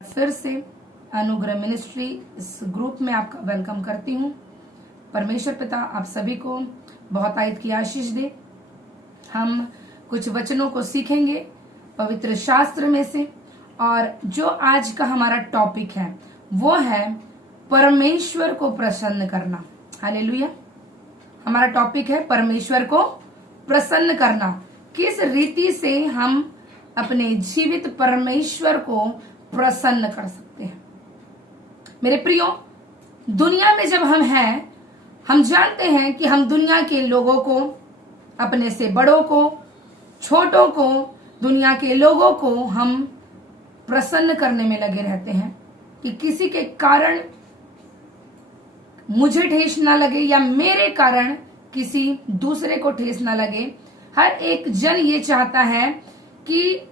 फिर से अनुग्रह मिनिस्ट्री इस ग्रुप में आपका वेलकम करती हूँ। परमेश्वर पिता आप सभी को बहुत आयत की आशीष दे। हम कुछ वचनों को सीखेंगे पवित्र शास्त्र में से, और जो आज का हमारा टॉपिक है वो है परमेश्वर को प्रसन्न करना। हालेलुया। हमारा टॉपिक है परमेश्वर को प्रसन्न करना। किस रीति से हम अपने जीवित परमेश्वर को प्रसन्न कर सकते हैं। मेरे प्रियो, दुनिया में जब हम हैं, हम जानते हैं कि हम दुनिया के लोगों को, अपने से बड़ों को, छोटों को, दुनिया के लोगों को हम प्रसन्न करने में लगे रहते हैं कि किसी के कारण मुझे ठेस ना लगे या मेरे कारण किसी दूसरे को ठेस ना लगे। हर एक जन ये चाहता है कि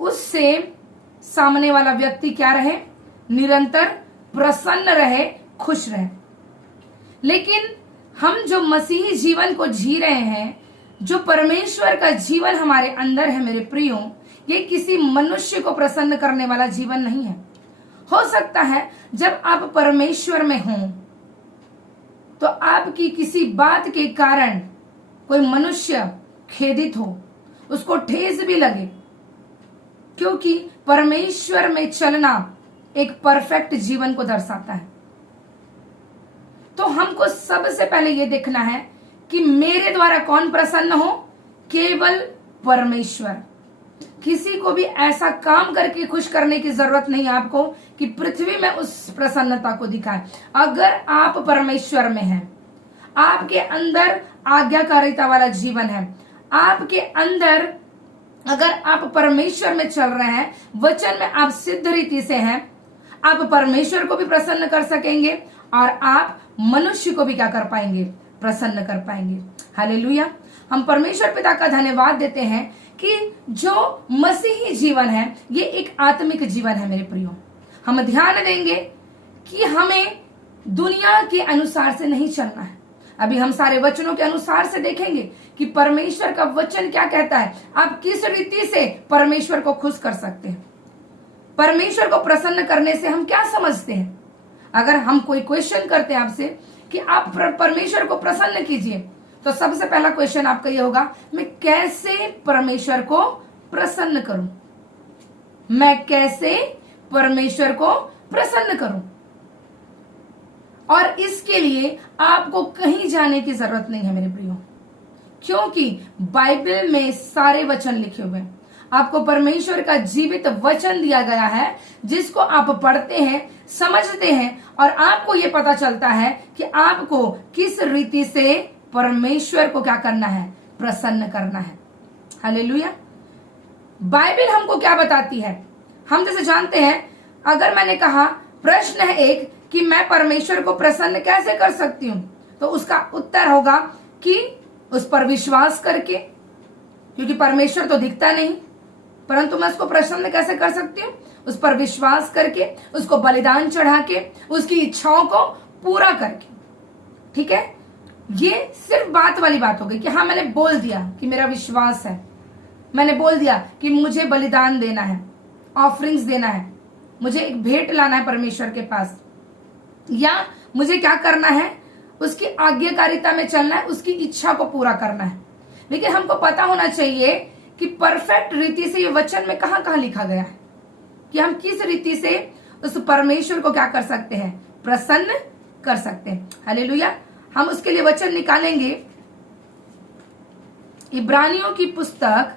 उससे सामने वाला व्यक्ति क्या रहे, निरंतर प्रसन्न रहे, खुश रहे। लेकिन हम जो मसीही जीवन को जी रहे हैं, जो परमेश्वर का जीवन हमारे अंदर है, मेरे प्रियो, ये किसी मनुष्य को प्रसन्न करने वाला जीवन नहीं है। हो सकता है जब आप परमेश्वर में हो तो आपकी किसी बात के कारण कोई मनुष्य खेदित हो, उसको ठेस भी लगे, क्योंकि परमेश्वर में चलना एक परफेक्ट जीवन को दर्शाता है। तो हमको सबसे पहले ये देखना है कि मेरे द्वारा कौन प्रसन्न हो, केवल परमेश्वर। किसी को भी ऐसा काम करके खुश करने की जरूरत नहीं है आपको कि पृथ्वी में उस प्रसन्नता को दिखाए। अगर आप परमेश्वर में हैं, आपके अंदर आज्ञाकारिता वाला जीवन है, आपके अंदर अगर आप परमेश्वर में चल रहे हैं, वचन में आप सिद्ध रीति से हैं, आप परमेश्वर को भी प्रसन्न कर सकेंगे और आप मनुष्य को भी क्या कर पाएंगे, प्रसन्न कर पाएंगे। हालेलुया। हम परमेश्वर पिता का धन्यवाद देते हैं कि जो मसीही जीवन है ये एक आत्मिक जीवन है। मेरे प्रियो, हम ध्यान देंगे कि हमें दुनिया के अनुसार से नहीं चलना है। अभी हम सारे वचनों के अनुसार से देखेंगे कि परमेश्वर का वचन क्या कहता है, आप किस रीति से परमेश्वर को खुश कर सकते हैं। परमेश्वर को प्रसन्न करने से हम क्या समझते हैं। अगर हम कोई क्वेश्चन करते हैं आपसे कि आप परमेश्वर को प्रसन्न कीजिए, तो सबसे पहला क्वेश्चन आपका ये होगा, मैं कैसे परमेश्वर को प्रसन्न करूं, मैं कैसे परमेश्वर को प्रसन्न करूं। और इसके लिए आपको कहीं जाने की जरूरत नहीं है मेरे प्रियो, क्योंकि बाइबल में सारे वचन लिखे हुए हैं। आपको परमेश्वर का जीवित वचन दिया गया है, जिसको आप पढ़ते हैं, समझते हैं, और आपको ये पता चलता है कि आपको किस रीति से परमेश्वर को क्या करना है, प्रसन्न करना है। हालेलुया। बाइबल हमको क्या बताती है, हम जैसे जानते हैं, अगर मैंने कहा प्रश्न है एक कि मैं परमेश्वर को प्रसन्न कैसे कर सकती हूं, तो उसका उत्तर होगा कि उस पर विश्वास करके, क्योंकि परमेश्वर तो दिखता नहीं, परंतु मैं उसको प्रसन्न कैसे कर सकती हूँ, उस पर विश्वास करके, उसको बलिदान चढ़ा के, उसकी इच्छाओं को पूरा करके। ठीक है, ये सिर्फ बात वाली बात हो गई कि हाँ मैंने बोल दिया कि मेरा विश्वास है, मैंने बोल दिया कि मुझे बलिदान देना है, ऑफरिंग्स देना है, मुझे एक भेंट लाना है परमेश्वर के पास, या मुझे क्या करना है, उसकी आज्ञाकारिता में चलना है, उसकी इच्छा को पूरा करना है। लेकिन हमको पता होना चाहिए कि परफेक्ट रीति से ये वचन में कहां कहां लिखा गया है कि हम किस रीति से उस परमेश्वर को क्या कर सकते हैं, प्रसन्न कर सकते हैं। हालेलुया। हम उसके लिए वचन निकालेंगे इब्रानियों की पुस्तक,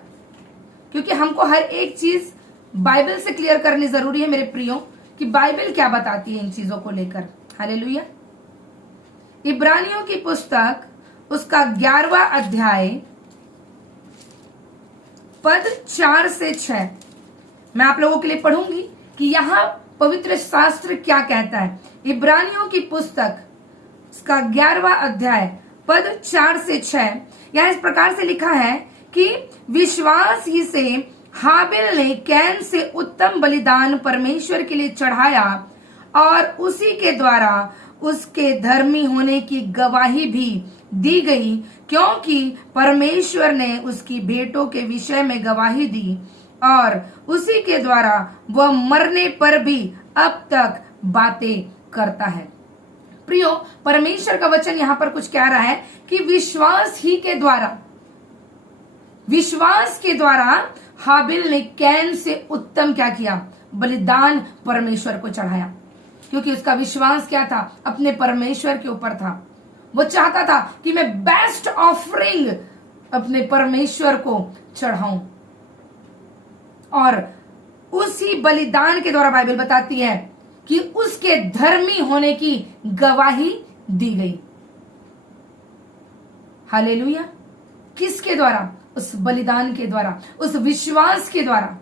क्योंकि हमको हर एक चीज बाइबल से क्लियर करनी जरूरी है मेरे प्रियो, कि बाइबल क्या बताती है इन चीजों को लेकर। हालेलुया। इब्रानियों की पुस्तक उसका 11वां अध्याय पद 4 से 6 मैं आप लोगों के लिए पढ़ूंगी कि यहाँ पवित्र शास्त्र क्या कहता है। इब्रानियों की पुस्तक उसका 11वां अध्याय पद 4 से 6 यहाँ इस प्रकार से लिखा है कि विश्वास ही से हाबिल ने कैन से उत्तम बलिदान परमेश्वर के लिए चढ़ाया, और उसी के द्वारा उसके धर्मी होने की गवाही भी दी गई, क्योंकि परमेश्वर ने उसकी भेंटों के विषय में गवाही दी और उसी के द्वारा वह मरने पर भी अब तक बातें करता है। प्रियो, परमेश्वर का वचन यहां पर कुछ कह रहा है कि विश्वास के द्वारा हाबिल ने कैन से उत्तम क्या किया? बलिदान परमेश्वर को चढ़ाया, क्योंकि उसका विश्वास क्या था? अपने परमेश्वर के ऊपर था। वो चाहता था कि मैं बेस्ट ऑफरिंग अपने परमेश्वर को चढ़ाऊं, और उसी बलिदान के द्वारा बाइबल बताती है कि उसके धर्मी होने की गवाही दी गई। हालेलुया। किसके द्वारा? उस बलिदान के द्वारा, उस विश्वास के द्वारा।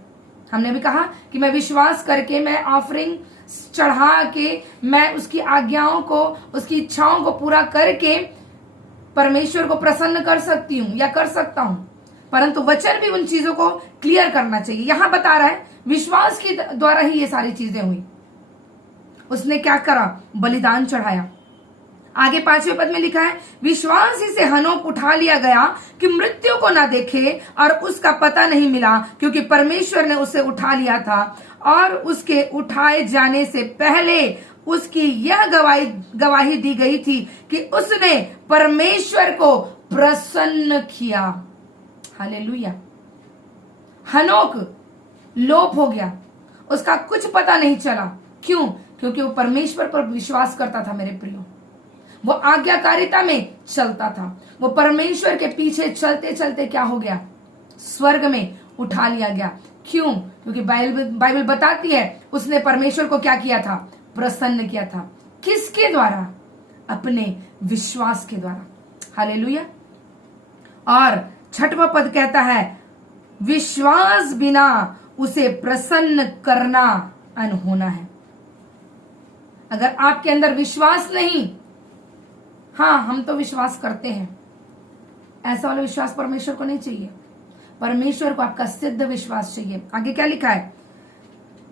हमने भी कहा कि मैं विश्वास करके, मैं ऑफरिंग चढ़ा के, मैं उसकी आज्ञाओं को, उसकी इच्छाओं को पूरा करके परमेश्वर को प्रसन्न कर सकती हूं या कर सकता हूं, परंतु वचन भी उन चीजों को क्लियर करना चाहिए। यहां बता रहा है विश्वास के द्वारा ही ये सारी चीजें हुई। उसने क्या करा? बलिदान चढ़ाया। आगे 5वें पद में लिखा है, विश्वास ही से हनोक उठा लिया गया कि मृत्यु को ना देखे, और उसका पता नहीं मिला, क्योंकि परमेश्वर ने उसे उठा लिया था। और उसके उठाए जाने से पहले उसकी यह गवाही दी गई थी कि उसने परमेश्वर को प्रसन्न किया। हालेलुया। हनोक लोप हो गया, उसका कुछ पता नहीं चला। क्यों? क्योंकि वो परमेश्वर पर विश्वास करता था। मेरे प्रियो, वो आज्ञाकारिता में चलता था। वो परमेश्वर के पीछे चलते चलते क्या हो गया? स्वर्ग में उठा लिया गया। क्यों? क्योंकि बाइबल बताती है उसने परमेश्वर को क्या किया था? प्रसन्न किया था। किसके द्वारा? अपने विश्वास के द्वारा। हालेलुया। और 6वां पद कहता है, विश्वास बिना उसे प्रसन्न करना अनहोना है। अगर आपके अंदर विश्वास नहीं, हाँ हम तो विश्वास करते हैं, ऐसा वाला विश्वास परमेश्वर को नहीं चाहिए। परमेश्वर को आपका सिद्ध विश्वास चाहिए। आगे क्या लिखा है?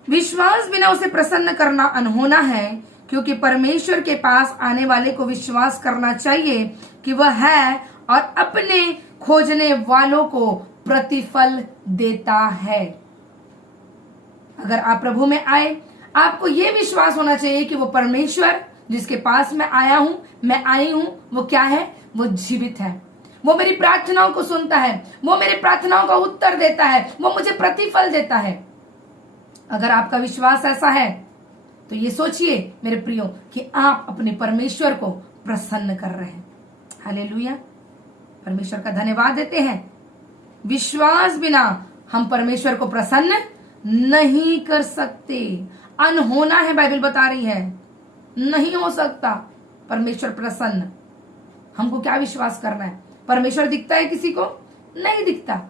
विश्वास बिना उसे प्रसन्न करना अनहोना है, क्योंकि परमेश्वर के पास आने वाले को विश्वास करना चाहिए कि वह है, और अपने खोजने वालों को प्रतिफल देता है। अगर आप प्रभु में आए, आपको यह विश्वास होना चाहिए कि वो परमेश्वर जिसके पास मैं आया हूं, मैं आई हूं, वो क्या है? वो जीवित है। वो मेरी प्रार्थनाओं को सुनता है, वो मेरी प्रार्थनाओं का उत्तर देता है, वो मुझे प्रतिफल देता है। अगर आपका विश्वास ऐसा है तो ये सोचिए मेरे प्रियो कि आप अपने परमेश्वर को प्रसन्न कर रहे हैं। हालेलुया। परमेश्वर का धन्यवाद देते हैं। विश्वास बिना हम परमेश्वर को प्रसन्न नहीं कर सकते। अनहोना है, बाइबल बता रही है, नहीं हो सकता परमेश्वर प्रसन्न। हमको क्या विश्वास करना है? परमेश्वर दिखता है किसी को? नहीं दिखता,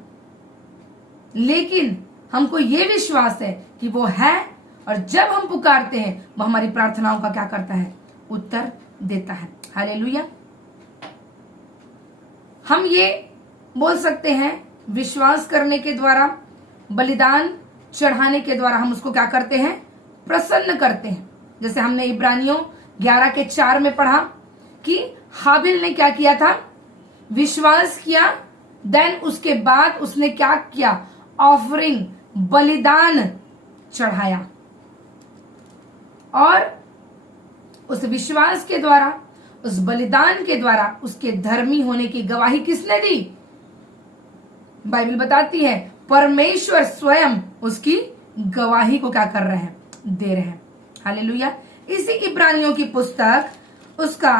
लेकिन हमको यह विश्वास है कि वो है, और जब हम पुकारते हैं वो हमारी प्रार्थनाओं का क्या करता है? उत्तर देता है। हालेलुया। हम ये बोल सकते हैं विश्वास करने के द्वारा, बलिदान चढ़ाने के द्वारा हम उसको क्या करते हैं? प्रसन्न करते हैं। जैसे हमने इब्रानियों 11:4 में पढ़ा कि हाबिल ने क्या किया था? विश्वास किया, देन उसके बाद उसने क्या किया? ऑफरिंग, बलिदान चढ़ाया, और उस विश्वास के द्वारा, उस बलिदान के द्वारा उसके धर्मी होने की गवाही किसने दी? बाइबल बताती है परमेश्वर स्वयं उसकी गवाही को क्या कर रहे हैं? दे रहे हैं। हालेलुया। इसी इब्रानियों की पुस्तक उसका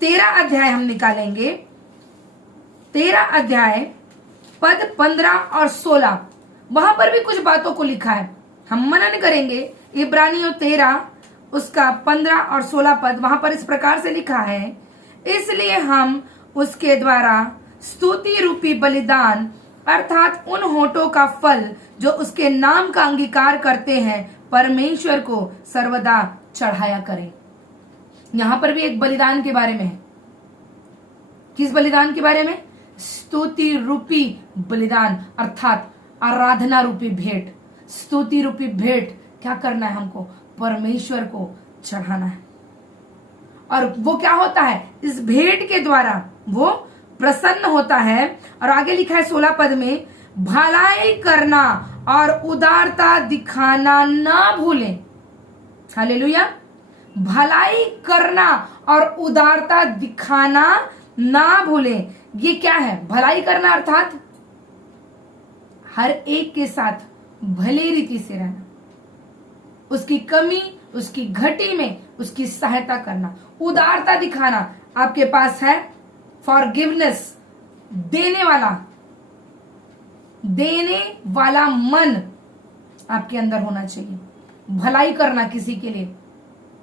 13 अध्याय हम निकालेंगे। 13 अध्याय पद 15 और 16, वहां पर भी कुछ बातों को लिखा है। हम मनन करेंगे। इब्रानियों 13 उसका 15 और 16 पद, वहां पर इस प्रकार से लिखा है, इसलिए हम उसके द्वारा स्तुति रूपी बलिदान, अर्थात उन होठों का फल जो उसके नाम का अंगीकार करते हैं, परमेश्वर को सर्वदा चढ़ाया करें। यहां पर भी एक बलिदान के बारे में है। किस बलिदान के बारे में? स्तुति रूपी बलिदान, अर्थात आराधना रूपी भेंट। स्तुति रूपी भेंट क्या करना है? हमको परमेश्वर को चढ़ाना है। और वो क्या होता है? इस भेंट के द्वारा वो प्रसन्न होता है। और आगे लिखा है 16 पद में, भलाई करना और उदारता दिखाना ना भूलें। हालेलुया। भलाई करना और उदारता दिखाना ना भूलें। ये क्या है? भलाई करना अर्थात हर एक के साथ भली रीति से रहना, उसकी कमी, उसकी घटी में उसकी सहायता करना। उदारता दिखाना, आपके पास है फॉरगिवनेस, देने वाला मन आपके अंदर होना चाहिए। भलाई करना किसी के लिए,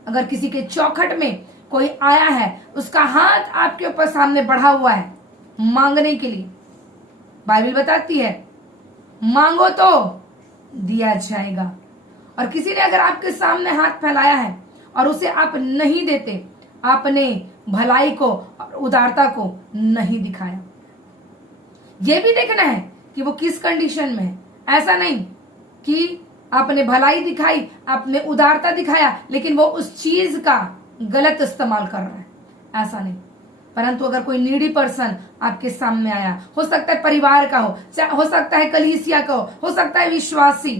अगर किसी के चौखट में कोई आया है, उसका हाथ आपके ऊपर सामने बढ़ा हुआ है मांगने के लिए, बाइबल बताती है मांगो तो दिया जाएगा। और किसी ने अगर आपके सामने हाथ फैलाया है और उसे आप नहीं देते, आपने भलाई को और उदारता को नहीं दिखाया। यह भी देखना है कि वो किस कंडीशन में है। ऐसा नहीं कि आपने भलाई दिखाई, आपने उदारता दिखाया, लेकिन वो उस चीज का गलत इस्तेमाल कर रहा है, ऐसा नहीं। परंतु अगर कोई नीडी पर्सन आपके सामने आया, हो सकता है परिवार का हो सकता है कलीसिया का हो सकता है विश्वासी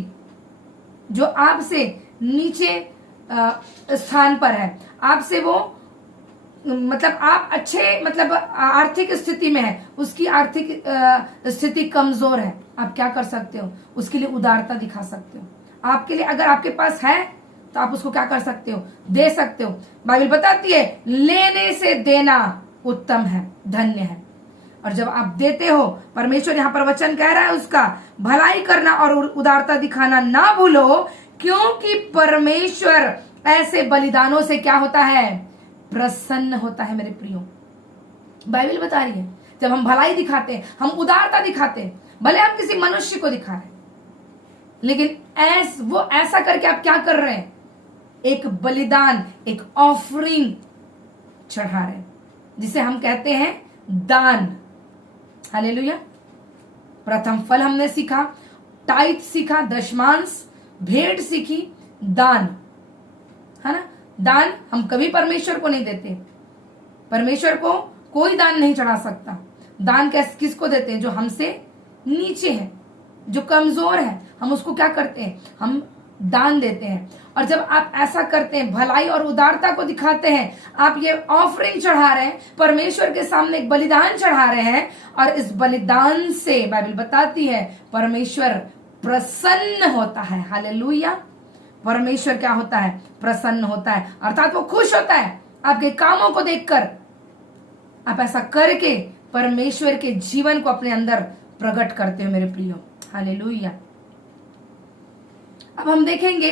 जो आपसे नीचे स्थान पर है, आपसे वो मतलब आप अच्छे मतलब आर्थिक स्थिति में है, उसकी आर्थिक स्थिति कमजोर है, आप क्या कर सकते हो? उसके लिए उदारता दिखा सकते हो। आपके लिए अगर आपके पास है तो आप उसको क्या कर सकते हो? दे सकते हो। बाइबल बताती है लेने से देना उत्तम है, धन्य है। और जब आप देते हो, परमेश्वर यहाँ पर वचन कह रहा है उसका भलाई करना और उदारता दिखाना ना भूलो, क्योंकि परमेश्वर ऐसे बलिदानों से क्या होता है? प्रसन्न होता है। मेरे प्रियो, बाइबल बता रही है जब हम भलाई दिखाते, हम उदारता दिखाते, भले हम किसी मनुष्य को दिखा रहे, लेकिन वो ऐसा करके आप क्या कर रहे हैं? एक बलिदान, एक ऑफरिंग चढ़ा रहे हैं, जिसे हम कहते हैं दान। हालेलुया। प्रथम फल हमने सीखा, टाइट सीखा, दशमांश, भेंट सीखी, दान, है ना। दान हम कभी परमेश्वर को नहीं देते, परमेश्वर को कोई दान नहीं चढ़ा सकता। दान किसको देते हैं? जो हमसे नीचे है, जो कमजोर है, हम उसको क्या करते हैं? हम दान देते हैं। और जब आप ऐसा करते हैं, भलाई और उदारता को दिखाते हैं, आप ये ऑफरिंग चढ़ा रहे हैं, परमेश्वर के सामने एक बलिदान चढ़ा रहे हैं, और इस बलिदान से बाइबल बताती है परमेश्वर प्रसन्न होता है। हालेलुया। परमेश्वर क्या होता है? प्रसन्न होता है, अर्थात वो खुश होता है आपके कामों को देखकर। आप ऐसा करके परमेश्वर के जीवन को अपने अंदर प्रकट करते हो मेरे प्रियो। हालेलुया। अब हम देखेंगे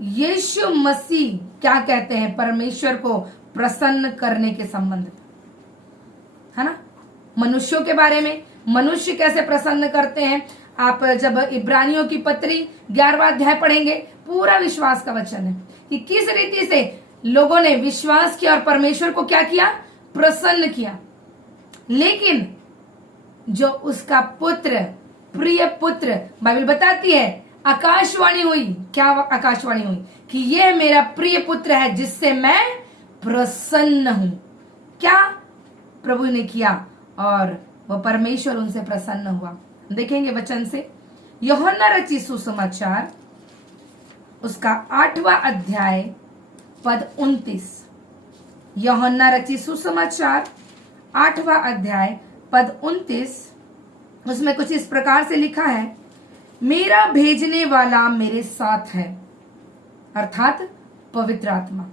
यीशु मसीह क्या कहते हैं परमेश्वर को प्रसन्न करने के संबंध में, है ना। मनुष्यों के बारे में, मनुष्य कैसे प्रसन्न करते हैं। आप जब इब्रानियों की पत्री 11वां अध्याय पढ़ेंगे, पूरा विश्वास का वचन है कि किस रीति से लोगों ने विश्वास किया और परमेश्वर को क्या किया? प्रसन्न किया। लेकिन जो उसका पुत्र, प्रिय पुत्र, बाइबल बताती है आकाशवाणी हुई। क्या आकाशवाणी हुई? कि यह मेरा प्रिय पुत्र है जिससे मैं प्रसन्न हूं। क्या प्रभु ने किया? और वह परमेश्वर उनसे प्रसन्न हुआ। देखेंगे वचन से, यूहन्ना रचित सुसमाचार उसका 8वां अध्याय पद 29। यूहन्ना रचित सुसमाचार 8वां अध्याय पद 29, उसमें कुछ इस प्रकार से लिखा है, मेरा भेजने वाला मेरे साथ है, अर्थात पवित्र आत्मा।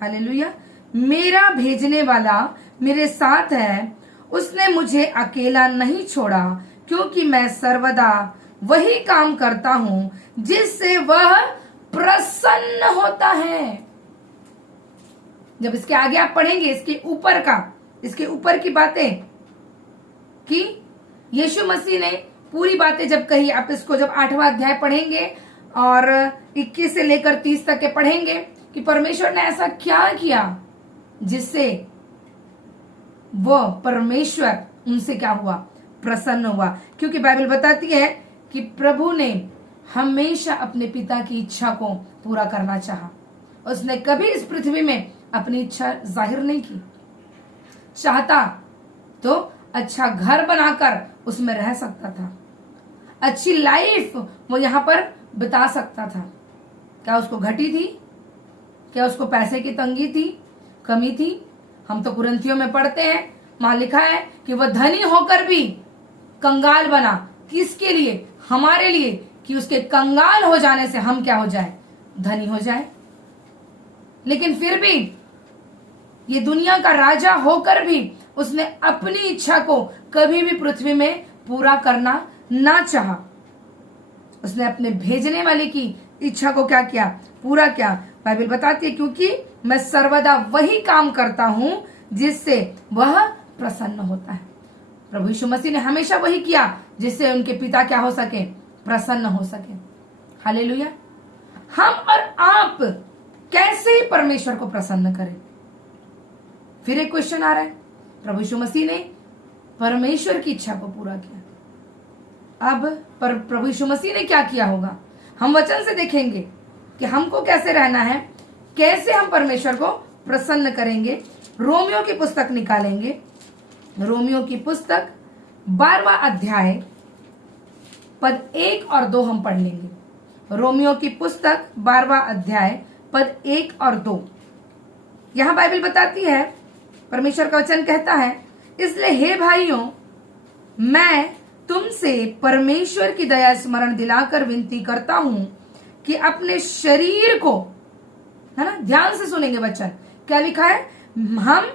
हालेलुया। मेरा भेजने वाला मेरे साथ है, उसने मुझे अकेला नहीं छोड़ा, क्योंकि मैं सर्वदा वही काम करता हूं जिससे वह प्रसन्न होता है। जब इसके आगे आप पढ़ेंगे, इसके ऊपर की बातें कि यीशु मसीह ने पूरी बातें जब कही, आप इसको जब 8वां अध्याय पढ़ेंगे और 21 से लेकर 30 तक के पढ़ेंगे कि परमेश्वर ने ऐसा क्या किया जिससे वो परमेश्वर उनसे क्या हुआ? प्रसन्न हुआ। क्योंकि बाइबल बताती है कि प्रभु ने हमेशा अपने पिता की इच्छा को पूरा करना चाहा। उसने कभी इस पृथ्वी में अपनी इच्छा जाहिर नहीं की। चाहता तो अच्छा घर बनाकर उसमें रह सकता था, अच्छी लाइफ वो यहाँ पर बिता सकता था। क्या उसको घटी थी? क्या उसको पैसे की तंगी थी, कमी थी? हम तो कुरिन्थियों में पढ़ते हैं, वहां लिखा है कि वह धनी होकर भी कंगाल बना। किसके लिए? हमारे लिए, कि उसके कंगाल हो जाने से हम क्या हो जाए? धनी हो जाए। लेकिन फिर भी ये दुनिया का राजा होकर भी उसने अपनी इच्छा को कभी भी पृथ्वी में पूरा करना ना चाहा। उसने अपने भेजने वाले की इच्छा को क्या किया? पूरा किया। बाइबल बताती है, क्योंकि मैं सर्वदा वही काम करता हूं जिससे वह प्रसन्न होता है। प्रभु यीशु मसीह ने हमेशा वही किया जिससे उनके पिता क्या हो सके? प्रसन्न हो सके। हालेलुया। हम और आप कैसे परमेश्वर को प्रसन्न करें? फिर एक क्वेश्चन आ रहा है। प्रभु यीशु मसीह ने परमेश्वर की इच्छा को पूरा किया। अब प्रभु यीशु मसीह ने क्या किया होगा? हम वचन से देखेंगे कि हमको कैसे रहना है, कैसे हम परमेश्वर को प्रसन्न करेंगे। रोमियो की पुस्तक निकालेंगे। रोमियो की पुस्तक 12वां अध्याय पद 1 और 2 हम पढ़ लेंगे। रोमियो की पुस्तक 12वां अध्याय पद 1 और 2। यहां बाइबल बताती है, परमेश्वर का वचन कहता है, इसलिए हे भाइयों, मैं तुमसे परमेश्वर की दया स्मरण दिलाकर विनती करता हूं कि अपने शरीर को, है ना, ध्यान से सुनेंगे वचन, क्या लिखा है? हम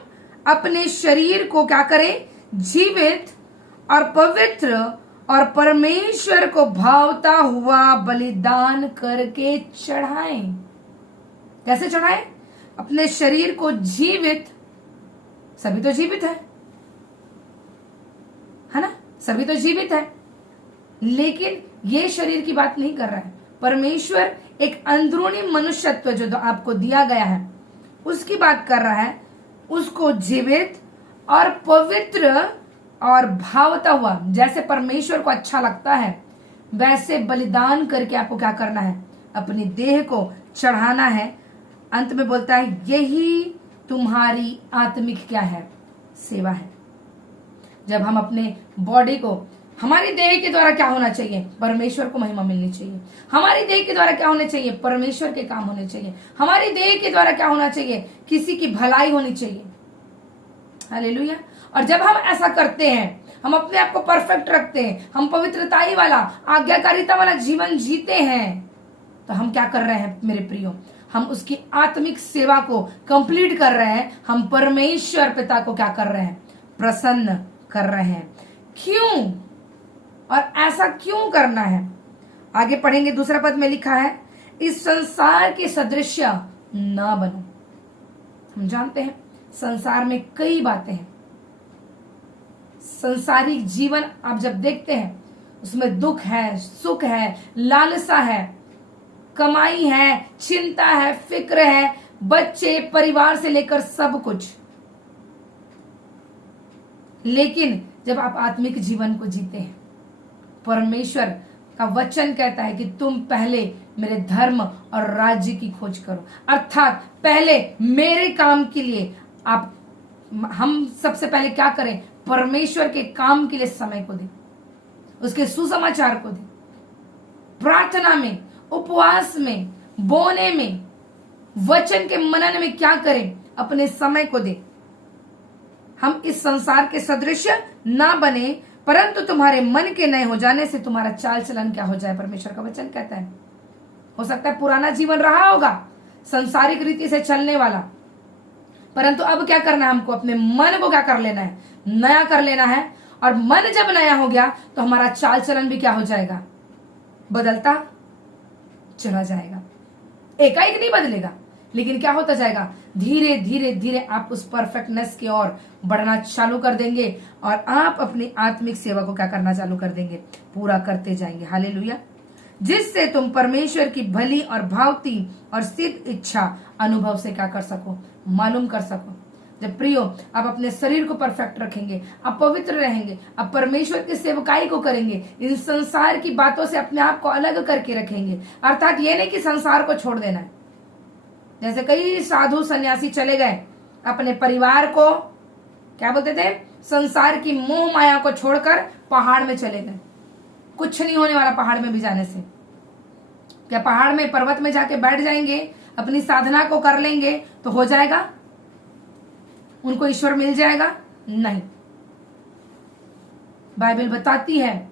अपने शरीर को क्या करें? जीवित और पवित्र और परमेश्वर को भावता हुआ बलिदान करके चढ़ाएं। कैसे चढ़ाएं? अपने शरीर को जीवित, सभी तो जीवित है ना, सभी तो जीवित है, लेकिन ये शरीर की बात नहीं कर रहा है। परमेश्वर एक अंदरूनी मनुष्यत्व जो आपको दिया गया है उसकी बात कर रहा है। उसको जीवित और पवित्र और भावता हुआ, जैसे परमेश्वर को अच्छा लगता है वैसे बलिदान करके आपको क्या करना है? अपनी देह को चढ़ाना है। अंत में बोलता है, यही तुम्हारी आत्मिक क्या है? सेवा है। जब हम अपने बॉडी को, हमारी देह के द्वारा क्या होना चाहिए? परमेश्वर को महिमा मिलनी चाहिए। हमारी देह के द्वारा क्या होने चाहिए? परमेश्वर के काम होने चाहिए। हमारी देह के द्वारा क्या होना चाहिए? किसी की भलाई होनी चाहिए। हालेलुया। और जब हम ऐसा करते हैं, हम अपने आप को परफेक्ट रखते हैं, हम पवित्रताई वाला, आज्ञाकारिता वाला जीवन जीते हैं, तो हम क्या कर रहे हैं मेरे प्रियो? हम उसकी आत्मिक सेवा को कंप्लीट कर रहे हैं। हम परमेश्वर पिता को क्या कर रहे हैं? प्रसन्न कर रहे हैं। क्यों? और ऐसा क्यों करना है? आगे पढ़ेंगे। दूसरा पद में लिखा है, इस संसार के सदृश ना बनो। हम जानते हैं संसार में कई बातें हैं। संसारिक जीवन आप जब देखते हैं उसमें दुख है, सुख है, लालसा है, कमाई है, चिंता है, फिक्र है, बच्चे, परिवार से लेकर सब कुछ। लेकिन जब आप आत्मिक जीवन को जीते हैं, परमेश्वर का वचन कहता है कि तुम पहले मेरे धर्म और राज्य की खोज करो, अर्थात पहले मेरे काम के लिए हम सबसे पहले क्या करें? परमेश्वर के काम के लिए समय को दें, उसके सुसमाचार को दें, प्रार्थना में, उपवास में, बोने में, वचन के मनन में क्या करें? अपने समय को दें। हम इस संसार के सदृश ना बने, परंतु तुम्हारे मन के नए हो जाने से तुम्हारा चाल चलन क्या हो जाए? परमेश्वर का वचन कहता है। हो सकता है पुराना जीवन रहा होगा संसारिक रीति से चलने वाला, परंतु अब क्या करना है? हमको अपने मन को क्या कर लेना है? नया कर लेना है। और मन जब नया हो गया तो हमारा चाल चलन भी क्या हो जाएगा? बदलता चला जाएगा। एकाएक नहीं बदलेगा, लेकिन क्या होता जाएगा? धीरे धीरे धीरे आप उस परफेक्टनेस की ओर बढ़ना चालू कर देंगे और आप अपनी आत्मिक सेवा को क्या करना चालू कर देंगे? पूरा करते जाएंगे। हालेलुया। जिससे तुम परमेश्वर की भली और भावती और सिद्ध इच्छा अनुभव से क्या कर सको? मालूम कर सको। जब प्रियो आप अपने शरीर को परफेक्ट रखेंगे, आप पवित्र रहेंगे, आप परमेश्वर की सेवकाई को करेंगे, इन संसार की बातों से अपने आप को अलग करके रखेंगे। अर्थात ये नहीं कि संसार को छोड़ देना है। जैसे कई साधु सन्यासी चले गए, अपने परिवार को क्या बोलते थे? संसार की मोह माया को छोड़कर पहाड़ में चले गए। कुछ नहीं होने वाला पहाड़ में भी जाने से। क्या पहाड़ में पर्वत में जाके बैठ जाएंगे, अपनी साधना को कर लेंगे तो हो जाएगा, उनको ईश्वर मिल जाएगा? नहीं। बाइबल बताती है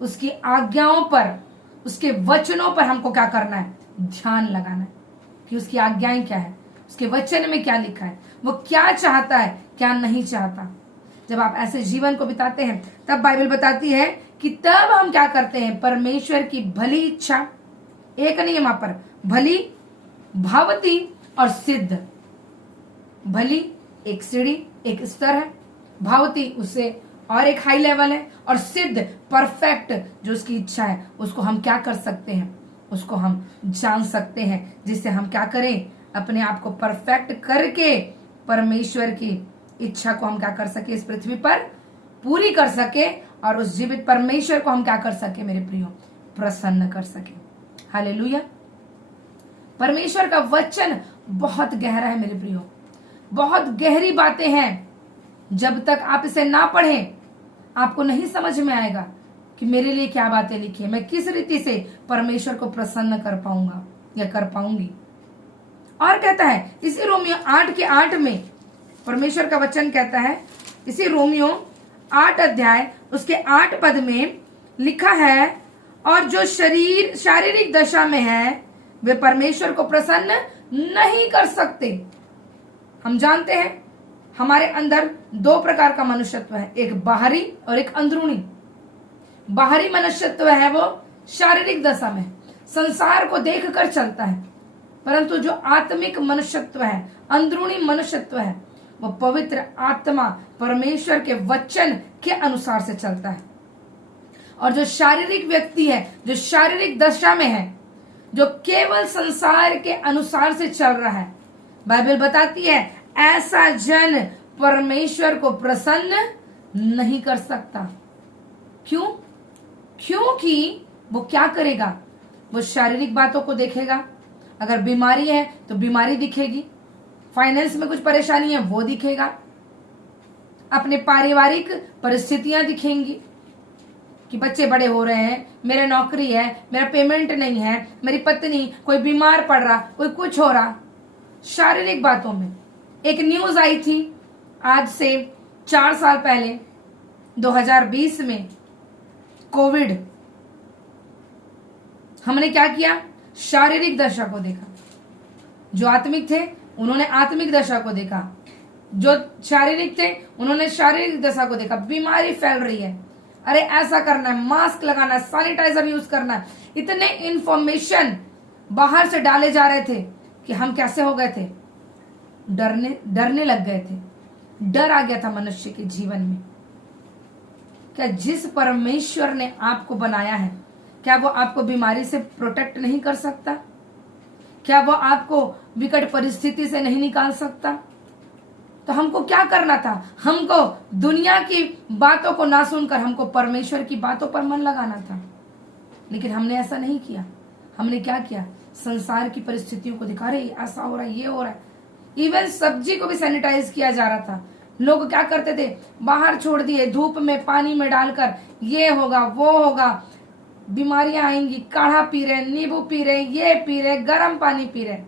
उसकी आज्ञाओं पर, उसके वचनों पर हमको क्या करना है? ध्यान लगाना है कि उसकी आज्ञाएं क्या है, उसके वचन में क्या लिखा है, वो क्या चाहता है, क्या नहीं चाहता। जब आप ऐसे जीवन को बिताते हैं तब बाइबल बताती है कि तब हम क्या करते हैं? परमेश्वर की भली इच्छा, एक नहीं वहां पर, भली, भावती और सिद्ध। भली एक सीढ़ी, एक स्तर है, भावती उससे और एक हाई लेवल है, और सिद्ध परफेक्ट जो उसकी इच्छा है, उसको हम क्या कर सकते हैं? उसको हम जान सकते हैं, जिससे हम क्या करें? अपने आप को परफेक्ट करके परमेश्वर की इच्छा को हम क्या कर सके? इस पृथ्वी पर पूरी कर सके, और उस जीवित परमेश्वर को हम क्या कर सके मेरे प्रियो? प्रसन्न कर सके। हालेलुया। परमेश्वर का वचन बहुत गहरा है मेरे प्रियो, बहुत गहरी बातें हैं। जब तक आप इसे ना पढ़ें आपको नहीं समझ में आएगा कि मेरे लिए क्या बातें लिखी है, मैं किस रीति से परमेश्वर को प्रसन्न कर पाऊंगा या कर पाऊंगी। और कहता है इसी रोमियो 8:8 में परमेश्वर का वचन कहता है, इसी रोमियो 8 अध्याय उसके 8 पद में लिखा है, और जो शारीरिक दशा में है वे परमेश्वर को प्रसन्न नहीं कर सकते। हम जानते हैं हमारे अंदर दो प्रकार का मनुष्यत्व है, एक बाहरी और एक अंदरूनी। बाहरी मनुष्यत्व है वो शारीरिक दशा में, संसार को देखकर चलता है, परंतु जो आत्मिक मनुष्यत्व है, अंदरूनी मनुष्यत्व है, वो पवित्र आत्मा परमेश्वर के वचन के अनुसार से चलता है। और जो शारीरिक व्यक्ति है, जो शारीरिक दशा में है, जो केवल संसार के अनुसार से चल रहा है, बाइबल बताती है ऐसा जन परमेश्वर को प्रसन्न नहीं कर सकता। क्यों? क्योंकि वो क्या करेगा? वो शारीरिक बातों को देखेगा। अगर बीमारी है तो बीमारी दिखेगी, फाइनेंस में कुछ परेशानी है वो दिखेगा, अपने पारिवारिक परिस्थितियां दिखेंगी कि बच्चे बड़े हो रहे हैं, मेरे नौकरी है, मेरा पेमेंट नहीं है, मेरी पत्नी, कोई बीमार पड़ रहा, कोई कुछ हो रहा। शारीरिक बातों में एक न्यूज आई थी आज से 4 साल पहले 2020 में, कोविड। हमने क्या किया? शारीरिक दशा को देखा। जो आत्मिक थे उन्होंने आत्मिक दशा को देखा, जो शारीरिक थे उन्होंने शारीरिक दशा को देखा। बीमारी फैल रही है, अरे ऐसा करना है, मास्क लगाना है, सैनिटाइजर यूज करना है। इतने इंफॉर्मेशन बाहर से डाले जा रहे थे कि हम कैसे हो गए थे? डरने लग गए थे। डर आ गया था मनुष्य के जीवन में। क्या जिस परमेश्वर ने आपको बनाया है, क्या वो आपको बीमारी से प्रोटेक्ट नहीं कर सकता? क्या वो आपको विकट परिस्थिति से नहीं निकाल सकता? तो हमको क्या करना था? हमको दुनिया की बातों को ना सुनकर हमको परमेश्वर की बातों पर मन लगाना था। लेकिन हमने ऐसा नहीं किया। हमने क्या किया? संसार की परिस्थितियों को दिखा रहे, ऐसा हो रहा है, ये हो रहा है। इवन सब्जी को भी सैनिटाइज किया जा रहा था। लोग क्या करते थे? बाहर छोड़ दिए, धूप में, पानी में डालकर, ये होगा वो होगा, बीमारियां आएंगी। काढ़ा पी रहे, नींबू पी रहे, ये पी रहे, गर्म पानी पी रहे।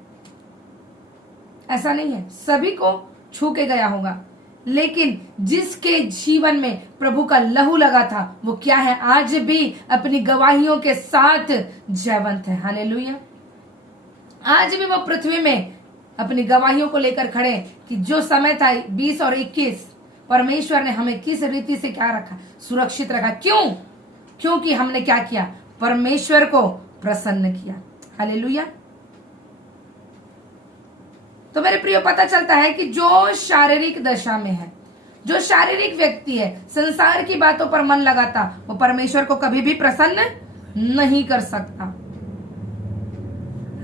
ऐसा नहीं है, सभी को छू के गया होगा, लेकिन जिसके जीवन में प्रभु का लहू लगा था वो क्या है? आज भी अपनी गवाहियों के साथ जयवंत है। हालेलुया। आज भी वो पृथ्वी में अपनी गवाहियों को लेकर खड़े कि जो समय था 20 और 21, परमेश्वर ने हमें किस रीति से क्या रखा? सुरक्षित रखा। क्यों? क्योंकि हमने क्या किया? परमेश्वर को प्रसन्न किया। हालेलुया। तो मेरे प्रियो, पता चलता है कि जो शारीरिक दशा में है, जो शारीरिक व्यक्ति है, संसार की बातों पर मन लगाता, वो परमेश्वर को कभी भी प्रसन्न नहीं कर सकता।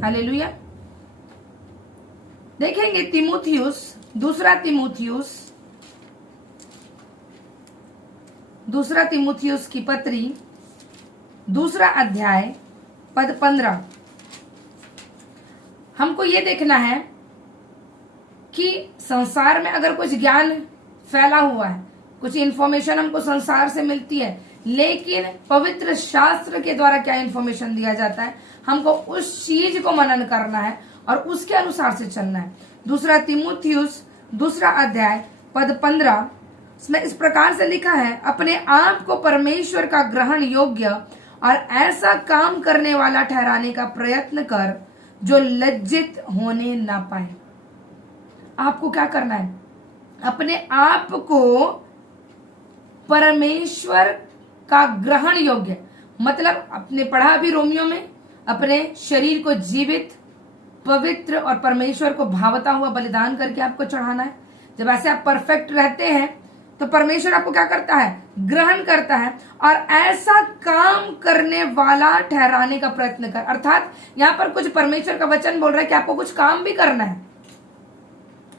हालेलुया। देखेंगे तीमुथियुस, दूसरा तीमुथियुस की पत्री, 2 अध्याय पद 15। हमको ये देखना है कि संसार में अगर कुछ ज्ञान फैला हुआ है, कुछ इंफॉर्मेशन हमको संसार से मिलती है, लेकिन पवित्र शास्त्र के द्वारा क्या इंफॉर्मेशन दिया जाता है, हमको उस चीज को मनन करना है और उसके अनुसार से चलना है। दूसरा तीमुथियुस 2 अध्याय पद 15 इसमें इस प्रकार से लिखा है, अपने आप को परमेश्वर का ग्रहण योग्य और ऐसा काम करने वाला ठहराने का प्रयत्न कर जो लज्जित होने ना पाए। आपको क्या करना है, अपने आप को परमेश्वर का ग्रहण योग्य, मतलब आपने पढ़ा भी रोमियो में, अपने शरीर को जीवित, पवित्र और परमेश्वर को भावता हुआ बलिदान करके आपको चढ़ाना है। जब ऐसे आप परफेक्ट रहते हैं तो परमेश्वर आपको क्या करता है, ग्रहण करता है और ऐसा काम करने वाला ठहराने का प्रयत्न कर। अर्थात यहाँ पर कुछ परमेश्वर का वचन बोल रहा है कि आपको कुछ काम भी करना है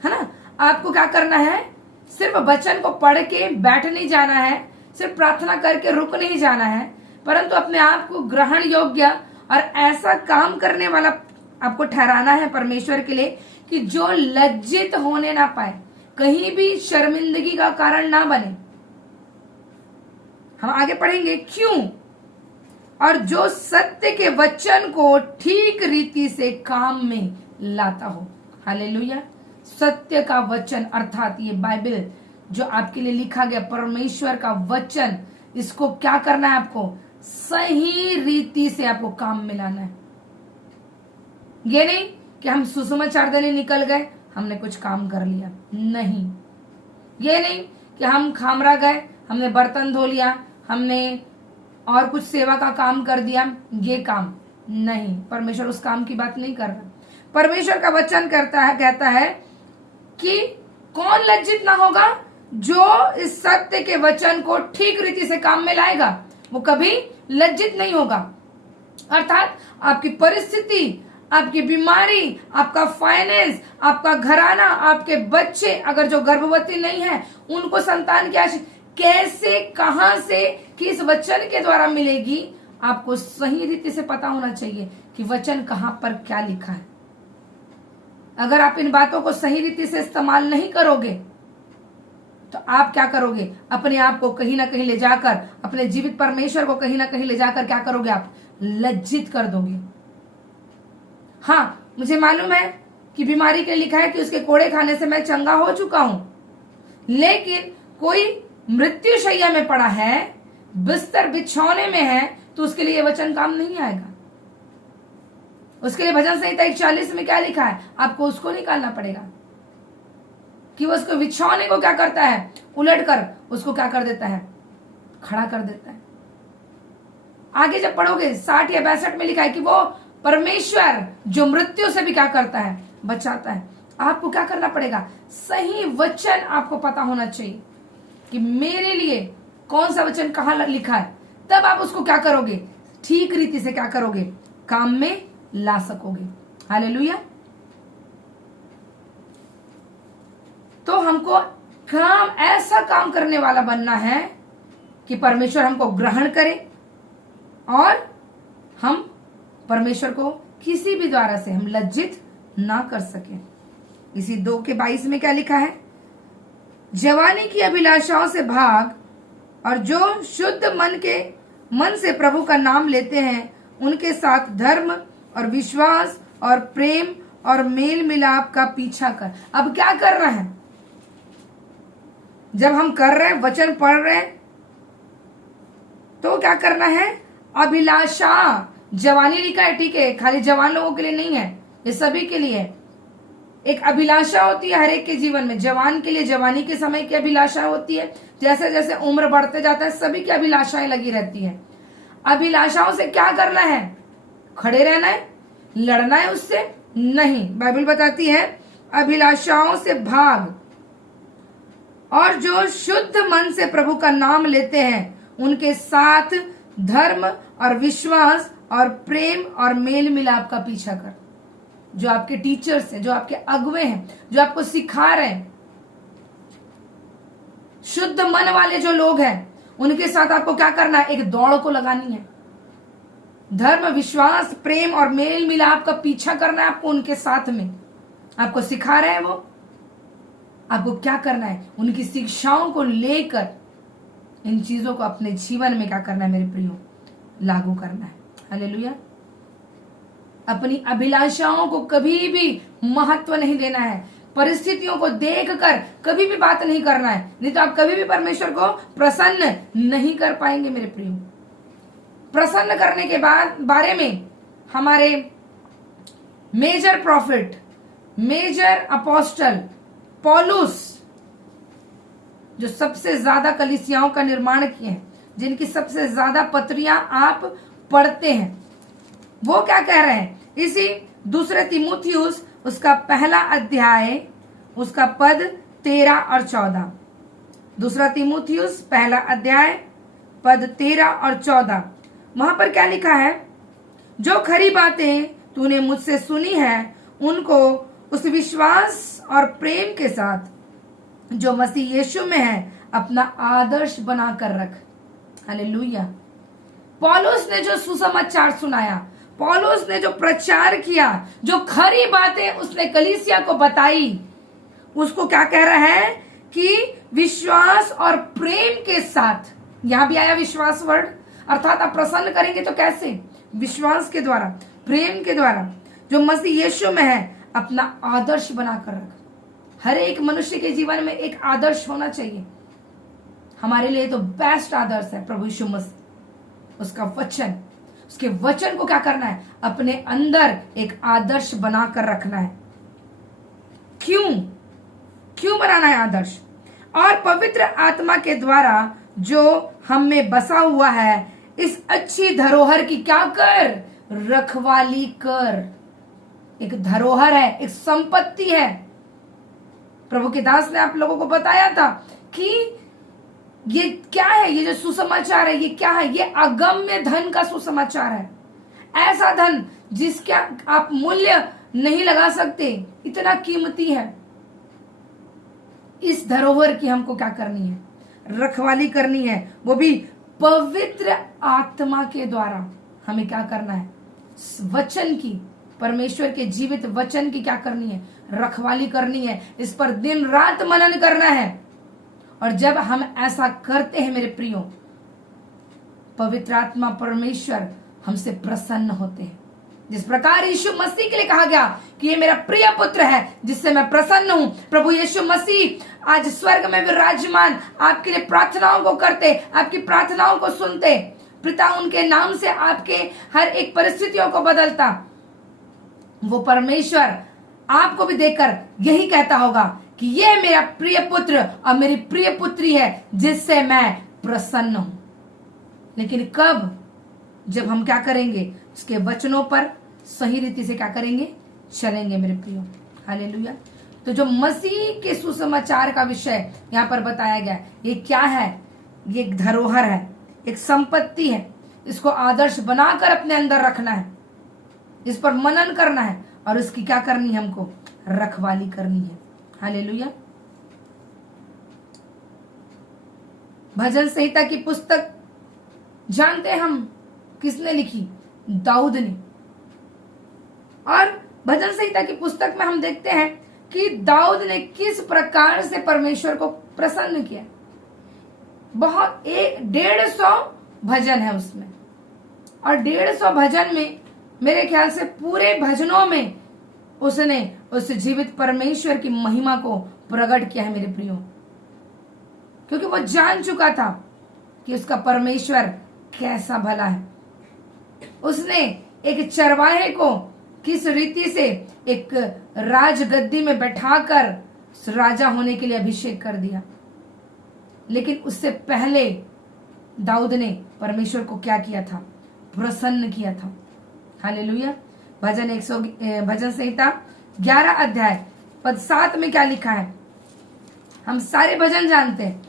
ना। आपको क्या करना है, सिर्फ वचन को पढ़ के बैठ नहीं जाना है, सिर्फ प्रार्थना करके रुक नहीं जाना है, परंतु अपने आप को ग्रहण योग्य और ऐसा काम करने वाला आपको ठहराना है परमेश्वर के लिए कि जो लज्जित होने ना पाए, कहीं भी शर्मिंदगी का कारण ना बने। हम आगे पढ़ेंगे क्यों, और जो सत्य के वचन को ठीक रीति से काम में लाता हो। हालेलुया। सत्य का वचन अर्थात ये बाइबल जो आपके लिए लिखा गया परमेश्वर का वचन, इसको क्या करना है, आपको सही रीति से आपको काम में लाना है। ये नहीं कि हम सुसमाचार देने निकल गए, हमने कुछ काम कर लिया, नहीं। ये नहीं कि हम खामरा गए, हमने बर्तन धो लिया, हमने और कुछ सेवा का काम कर दिया, ये काम नहीं। परमेश्वर उस काम की बात नहीं कर रहा। परमेश्वर का वचन कहता है कि कौन लज्जित ना होगा, जो इस सत्य के वचन को ठीक रीति से काम में लाएगा वो कभी लज्जित नहीं होगा। अर्थात आपकी परिस्थिति, आपकी बीमारी, आपका फाइनेंस, आपका घराना, आपके बच्चे अगर जो गर्भवती नहीं है उनको संतान की आशा कैसे, कहां से, किस वचन के द्वारा मिलेगी, आपको सही रीति से पता होना चाहिए कि वचन कहां पर क्या लिखा है। अगर आप इन बातों को सही रीति से इस्तेमाल नहीं करोगे तो आप क्या करोगे, अपने आप को कहीं ना कहीं ले जाकर, अपने जीवित परमेश्वर को कहीं ना कहीं ले जाकर क्या करोगे, आप लज्जित कर दोगे। हाँ, मुझे मालूम है कि बीमारी के लिखा है कि उसके कोड़े खाने से मैं चंगा हो चुका हूं, लेकिन कोई मृत्यु शैया में पड़ा है, बिस्तर बिछौने में है, तो उसके लिए वचन काम नहीं आएगा। उसके लिए भजन संहिता 41 में क्या लिखा है, आपको उसको निकालना पड़ेगा कि वो उसको बिछौने को क्या करता है, उलट कर उसको क्या कर देता है, खड़ा कर देता है। आगे जब पढ़ोगे 60 या 62 में लिखा है कि वो परमेश्वर जो मृत्यु से भी क्या करता है, बचाता है। आपको क्या करना पड़ेगा, सही वचन आपको पता होना चाहिए कि मेरे लिए कौन सा वचन कहाँ लिखा है, तब आप उसको क्या करोगे, ठीक रीति से क्या करोगे, काम में ला सकोगे। हालेलुया। तो हमको ऐसा काम करने वाला बनना है कि परमेश्वर हमको ग्रहण करे और हम परमेश्वर को किसी भी द्वारा से हम लज्जित ना कर सके। इसी 2:22 में क्या लिखा है, जवानी की अभिलाषाओं से भाग और जो शुद्ध मन से प्रभु का नाम लेते हैं उनके साथ धर्म और विश्वास और प्रेम और मेल मिलाप का पीछा कर। अब क्या करना है, जब हम कर रहे हैं, वचन पढ़ रहे हैं, तो क्या करना है, अभिलाषा। जवानी लिखा है, ठीक है, खाली जवान लोगों के लिए नहीं है, ये सभी के लिए है। एक अभिलाषा होती है हर एक के जीवन में। जवान के लिए जवानी के समय की अभिलाषा होती है, जैसे जैसे उम्र बढ़ते जाता है सभी की अभिलाषाएं लगी रहती है। अभिलाषाओं से क्या करना है, खड़े रहना है, लड़ना है उससे नहीं। बाइबल बताती है अभिलाषाओं से भाग और जो शुद्ध मन से प्रभु का नाम लेते हैं उनके साथ धर्म और विश्वास और प्रेम और मेल मिलाप का पीछा कर। जो आपके टीचर्स हैं, जो आपके अगुवे हैं, जो आपको सिखा रहे हैं, शुद्ध मन वाले जो लोग हैं, उनके साथ आपको क्या करना है, एक दौड़ को लगानी है। धर्म, विश्वास, प्रेम और मेल मिलाप का पीछा करना है आपको उनके साथ में। आपको सिखा रहे हैं वो, आपको क्या करना है, उनकी शिक्षाओं को लेकर इन चीजों को अपने जीवन में क्या करना है मेरे प्रियो, लागू करना है। हालेलुया। अपनी अभिलाषाओं को कभी भी महत्व नहीं देना है, परिस्थितियों को देखकर कभी भी बात नहीं करना है, नहीं तो आप कभी भी परमेश्वर को प्रसन्न नहीं कर पाएंगे मेरे प्रियो। प्रसन्न करने के बाद बारे में हमारे मेजर प्रॉफिट, मेजर अपोस्टल पौलुस, जो सबसे ज्यादा कलीसियाओं का निर्माण किए हैं, जिनकी सबसे ज्यादा पत्रियां आप पढ़ते हैं, वो क्या कह रहे हैं इसी दूसरे तीमुथियुस उसका पहला अध्याय उसका पद 13 और 14। दूसरा तीमुथियुस पहला अध्याय पद 13 और 14, वहां पर क्या लिखा है, जो खरी बातें तूने मुझसे सुनी है उनको उस विश्वास और प्रेम के साथ जो मसीह यीशु में है अपना आदर्श बनाकर रख। हालेलुया। पौलुस ने जो सुसमाचार सुनाया, पौलुस ने जो प्रचार किया, जो खरी बातें उसने कलीसिया को बताई, उसको क्या कह रहा है कि विश्वास और प्रेम के साथ, यहां भी आया विश्वास वर्ड, अर्थात आप प्रसन्न करेंगे तो कैसे, विश्वास के द्वारा, प्रेम के द्वारा, जो मसीह यीशु में है अपना आदर्श बनाकर रख। हर एक मनुष्य के जीवन में एक आदर्श होना चाहिए। हमारे लिए तो बेस्ट आदर्श है प्रभु यीशु मसीह, उसका वचन, उसके वचन को क्या करना है, अपने अंदर एक आदर्श बनाकर रखना है। क्यों बनाना है आदर्श? और पवित्र आत्मा के द्वारा जो हम में बसा हुआ है, इस अच्छी धरोहर की क्या कर, रखवाली कर। एक धरोहर है, एक संपत्ति है। प्रभु के दास ने आप लोगों को बताया था कि ये क्या है, ये जो सुसमाचार है ये क्या है, ये अगम्य धन का सुसमाचार है। ऐसा धन जिसका आप मूल्य नहीं लगा सकते, इतना कीमती है। इस धरोहर की हमको क्या करनी है, रखवाली करनी है, वो भी पवित्र आत्मा के द्वारा। हमें क्या करना है, वचन की, परमेश्वर के जीवित वचन की क्या करनी है, रखवाली करनी है। इस पर दिन रात मनन करना है। और जब हम ऐसा करते हैं मेरे प्रियो, पवित्र आत्मा परमेश्वर हमसे प्रसन्न होते हैं। जिस प्रकार यीशु मसीह के लिए कहा गया कि ये मेरा प्रिय पुत्र है जिससे मैं प्रसन्न हूं, प्रभु यीशु मसीह आज स्वर्ग में विराजमान आपके लिए प्रार्थनाओं को करते, आपकी प्रार्थनाओं को सुनते। पिता उनके नाम से आपके हर एक परिस्थितियों को बदलता। वो परमेश्वर आपको भी देखकर यही कहता होगा कि ये मेरा प्रिय पुत्र और मेरी प्रिय पुत्री है जिससे मैं प्रसन्न हूं। लेकिन कब, जब हम क्या करेंगे, उसके वचनों पर सही रीति से क्या करेंगे, चलेंगे मेरे प्रियो। हालेलुया। तो जो मसीह के सुसमाचार का विषय यहाँ पर बताया गया, ये क्या है, ये एक धरोहर है, एक संपत्ति है। इसको आदर्श बनाकर अपने अंदर रखना है, इस पर मनन करना है और इसकी क्या करनी है, हमको रखवाली करनी है। हालेलुया। भजन संहिता की पुस्तक जानते हैं हम किसने लिखी, दाऊद ने। और भजन संहिता की पुस्तक में हम देखते हैं कि दाऊद ने किस प्रकार से परमेश्वर को प्रसन्न किया। बहुत 150 भजन है उसमें, और 150 भजन में मेरे ख्याल से पूरे भजनों में उसने उस जीवित परमेश्वर की महिमा को प्रकट किया है मेरे प्रियो। क्योंकि वो जान चुका था कि उसका परमेश्वर कैसा भला है। उसने एक चरवाहे को किस रीति से एक राजगद्दी में बैठाकर राजा होने के लिए अभिषेक कर दिया। लेकिन उससे पहले दाऊद ने परमेश्वर को क्या किया था, प्रसन्न किया था। हालेलुया। भजन संहिता 11 अध्याय पद 7 में क्या लिखा है, हम सारे भजन जानते हैं,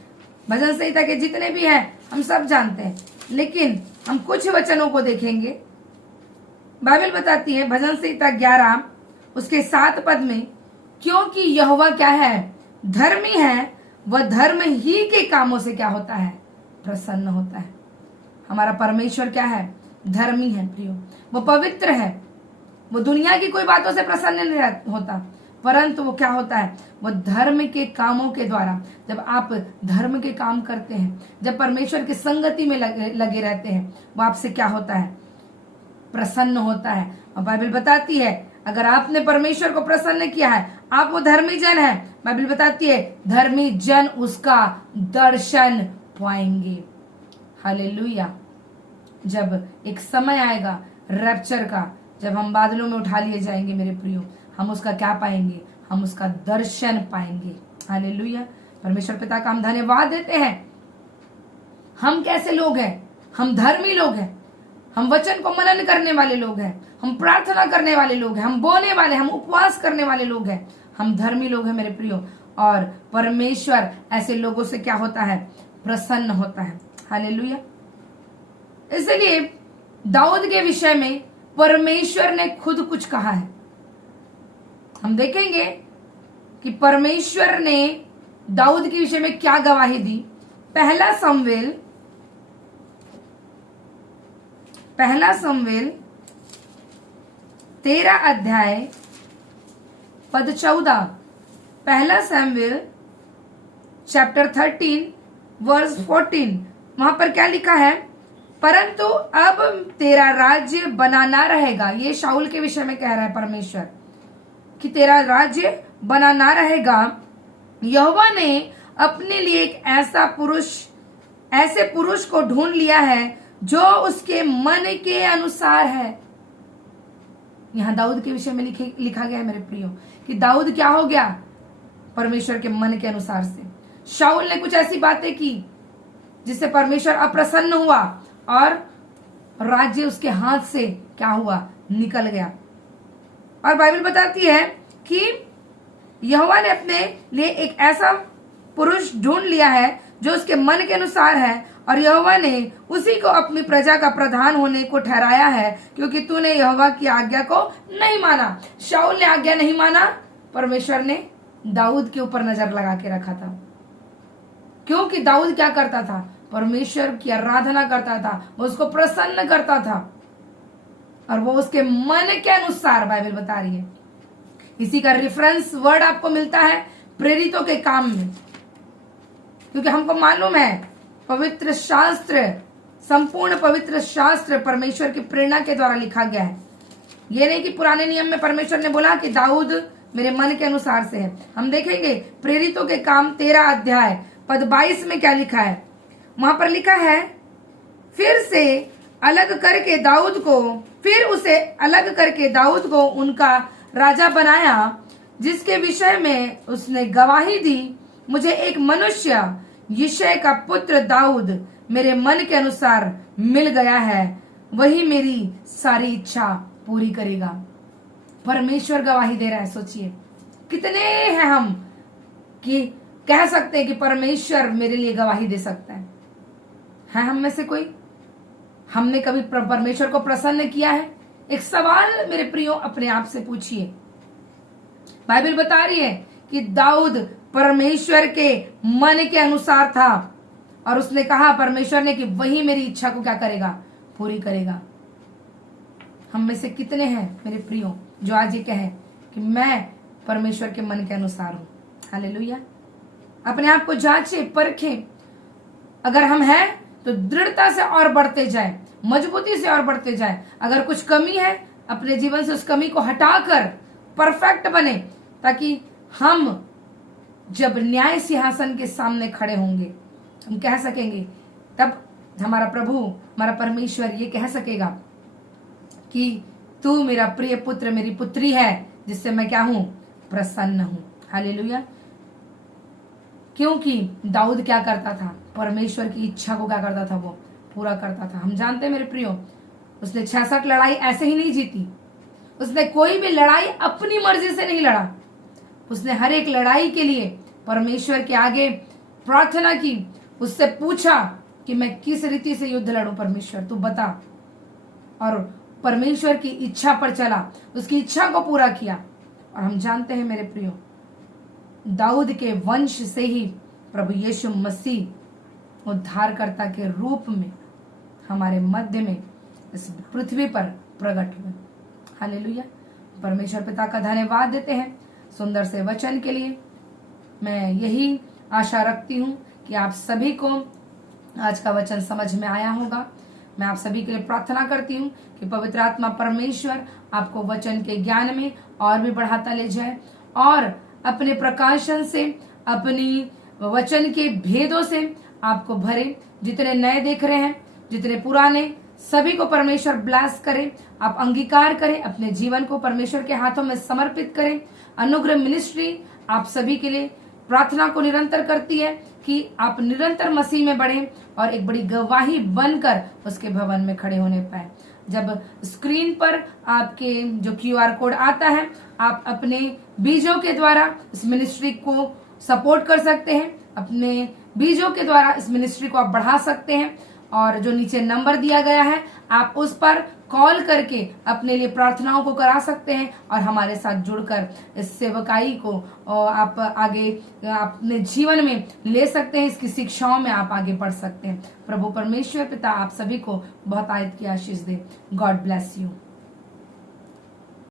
भजन संहिता के जितने भी हैं हम सब जानते हैं, लेकिन हम कुछ वचनों को देखेंगे। बाइबल बताती है भजन संहिता 11 उसके 7 पद में, क्योंकि यहोवा क्या है, धर्मी है, वह धर्म ही के कामों से क्या होता है, प्रसन्न होता है। हमारा परमेश्वर क्या है, धर्मी है प्रियो, वो पवित्र है, वो दुनिया की कोई बातों से प्रसन्न नहीं होता, परंतु वो क्या होता है, वो धर्म के कामों के द्वारा, जब आप धर्म के काम करते हैं, जब परमेश्वर की संगति में लगे रहते हैं, वो आपसे क्या होता है, प्रसन्न होता है। और बाइबल बताती है अगर आपने परमेश्वर को प्रसन्न किया है, आप वो धर्मी जन है, बाइबल बताती है धर्मी जन उसका दर्शन पाएंगे। हालेलुया। जब एक समय आएगा रैप्चर का, जब हम बादलों में उठा लिए जाएंगे मेरे प्रियो, हम उसका क्या पाएंगे, हम उसका दर्शन पाएंगे। हालेलुया। परमेश्वर पिता का हम धन्यवाद देते हैं। हम कैसे लोग हैं, हम धर्मी लोग हैं, हम वचन को मनन करने वाले लोग हैं, हम प्रार्थना करने वाले लोग हैं, हम बोने वाले, हम उपवास करने वाले लोग हैं, हम धर्मी लोग हैं मेरे प्रियो। और परमेश्वर ऐसे लोगों से क्या होता है, प्रसन्न होता है। हालेलुया। इसलिए दाऊद के विषय में परमेश्वर ने खुद कुछ कहा है। हम देखेंगे कि परमेश्वर ने दाऊद के विषय में क्या गवाही दी। पहला शमूएल 13 अध्याय पद 14। पहला शमूएल चैप्टर 13 वर्स 14, वहां पर क्या लिखा है, परंतु अब तेरा राज्य बना ना रहेगा। ये शाऊल के विषय में कह रहा है परमेश्वर कि तेरा राज्य बना ना रहेगा। यहोवा ने अपने लिए एक ऐसे पुरुष को ढूंढ लिया है जो उसके मन के अनुसार है। यहां दाऊद के विषय में लिखा गया है मेरे प्रियो कि दाऊद क्या हो गया, परमेश्वर के मन के अनुसार से। शाऊल ने कुछ ऐसी बातें की जिससे परमेश्वर अप्रसन्न हुआ और राज्य उसके हाथ से क्या हुआ, निकल गया। और बाइबल बताती है कि यहोवा ने अपने लिए एक ऐसा पुरुष ढूंढ लिया है जो उसके मन के अनुसार है, और यहोवा ने उसी को अपनी प्रजा का प्रधान होने को ठहराया है, क्योंकि तूने यहोवा की आज्ञा को नहीं माना। शाऊल ने आज्ञा नहीं माना, परमेश्वर ने दाऊद के ऊपर नजर लगा के रखा था, क्योंकि दाऊद क्या करता था, परमेश्वर की आराधना करता था, वो उसको प्रसन्न करता था, और वो उसके मन के अनुसार, बाइबल बता रही है। इसी का रेफरेंस वर्ड आपको मिलता है प्रेरितों के काम में, क्योंकि हमको मालूम है पवित्र शास्त्र, संपूर्ण पवित्र शास्त्र परमेश्वर की प्रेरणा के द्वारा लिखा गया है। ये नहीं कि पुराने नियम में परमेश्वर ने बोला कि दाऊद मेरे मन के अनुसार से है। हम देखेंगे प्रेरितों के काम 13 अध्याय पद 22 में क्या लिखा है। वहां पर लिखा है, फिर उसे अलग करके दाऊद को उनका राजा बनाया, जिसके विषय में उसने गवाही दी, मुझे एक मनुष्य यिशै का पुत्र दाऊद मेरे मन के अनुसार मिल गया है, वही मेरी सारी इच्छा पूरी करेगा। परमेश्वर गवाही दे रहा है। सोचिए कितने हैं हम कि कह सकते हैं कि परमेश्वर मेरे लिए गवाही दे सकता है हम में से कोई, हमने कभी परमेश्वर को प्रसन्न किया है? एक सवाल मेरे प्रियो अपने आप से पूछिए। बाइबल बता रही है कि दाऊद परमेश्वर के मन के अनुसार था, और उसने कहा परमेश्वर ने कि वही मेरी इच्छा को क्या करेगा, पूरी करेगा। हम में से कितने हैं मेरे प्रियो जो आज ये कहें कि मैं परमेश्वर के मन के अनुसार हूं? हालेलुया। अपने आप को जांचे, परखें। अगर हम हैं तो दृढ़ता से और बढ़ते जाए, मजबूती से और बढ़ते जाए। अगर कुछ कमी है अपने जीवन से, उस कमी को हटाकर परफेक्ट बने, ताकि हम जब न्याय सिंहासन के सामने खड़े होंगे हम कह सकेंगे, तब हमारा प्रभु, हमारा परमेश्वर ये कह सकेगा कि तू मेरा प्रिय पुत्र, मेरी पुत्री है, जिससे मैं क्या हूं, प्रसन्न हूं। हालेलुया। क्योंकि दाऊद क्या करता था, परमेश्वर की इच्छा को क्या करता था, वो पूरा करता था। हम जानते हैं मेरे प्रियो, उसने 66 लड़ाई ऐसे ही नहीं जीती। उसने कोई भी लड़ाई अपनी मर्जी से नहीं लड़ा। उसने हर एक लड़ाई के लिए परमेश्वर के आगे प्रार्थना की, उससे पूछा कि मैं किस रीति से युद्ध लड़ूं, परमेश्वर तू बता। और परमेश्वर की इच्छा पर चला, उसकी इच्छा को पूरा किया। और हम जानते हैं मेरे प्रियो, दाऊद के वंश से ही प्रभु यीशु मसीह उद्धारकर्ता के रूप में हमारे मध्य में इस पृथ्वी पर प्रकट हुए। हालेलुया। परमेश्वर पिता का धन्यवाद देते हैं। सुंदर से वचन के लिए। मैं यही आशा रखती हूँ कि आप सभी को आज का वचन समझ में आया होगा। मैं आप सभी के लिए प्रार्थना करती हूँ कि पवित्र आत्मा परमेश्वर आपको वचन के ज्ञान में और भी बढ़ाता ले जाए और अपने प्रकाशन से, अपनी वचन के भेदों से आपको भरे। जितने नए देख रहे हैं, जितने पुराने, सभी को परमेश्वर ब्लेस करे। आप अंगीकार करें, अपने जीवन को परमेश्वर के हाथों में समर्पित करें। अनुग्रह मिनिस्ट्री आप सभी के लिए प्रार्थना को निरंतर करती है कि आप निरंतर मसीह में बढ़ें और एक बड़ी गवाही बनकर उसके भवन में खड़े होने पाए। जब स्क्रीन पर आपके जो QR कोड आता है, आप अपने बीजों के द्वारा इस मिनिस्ट्री को सपोर्ट कर सकते हैं। अपने बीजों के द्वारा इस मिनिस्ट्री को आप बढ़ा सकते हैं और जो नीचे नंबर दिया गया है, आप उस पर कॉल करके अपने लिए प्रार्थनाओं को करा सकते हैं और हमारे साथ जुड़कर इस सेवकाई को आप आगे अपने जीवन में ले सकते हैं। इसकी शिक्षाओं में आप आगे बढ़ सकते हैं। प्रभु परमेश्वर पिता आप सभी को बहुत आयत की आशीष दे। God bless you.